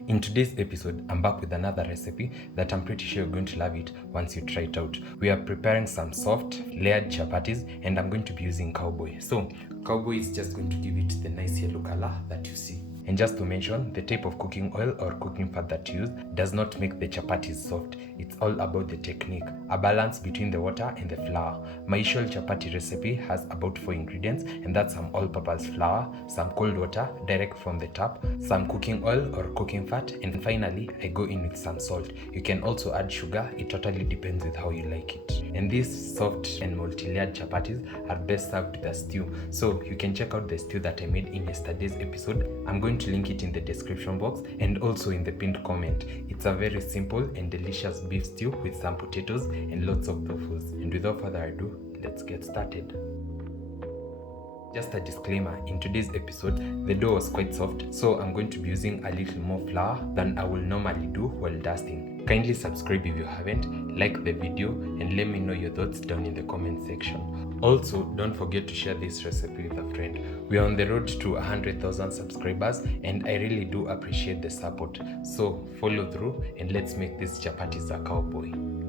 In today's episode, I'm back with another recipe that I'm pretty sure you're going to love it once you try it out. We are preparing some soft, layered chapatis, and I'm going to be using Cowboy. So, Cowboy is just going to give it the nice yellow color that you see. And just to mention, the type of cooking oil or cooking fat that you use does not make the chapatis soft. It's all about the technique, a balance between the water and the flour. My usual chapati recipe has about 4 ingredients, and that's some all-purpose flour, some cold water direct from the tap, some cooking oil or cooking fat, and finally I go in with some salt. You can also add sugar, it totally depends with how you like it. And these soft and multi-layered chapatis are best served with a stew. So you can check out the stew that I made in yesterday's episode. I'm going to link it in the description box and also in the pinned comment. It's a very simple and delicious beef stew with some potatoes and lots of tofus. And without further ado, let's get started. Just a disclaimer, in today's episode, the dough was quite soft, so I'm going to be using a little more flour than I will normally do while dusting. Kindly subscribe if you haven't, like the video, and let me know your thoughts down in the comment section. Also, don't forget to share this recipe with a friend. We are on the road to 100,000 subscribers, and I really do appreciate the support. So follow through and let's make this Chapati Za Cowboy.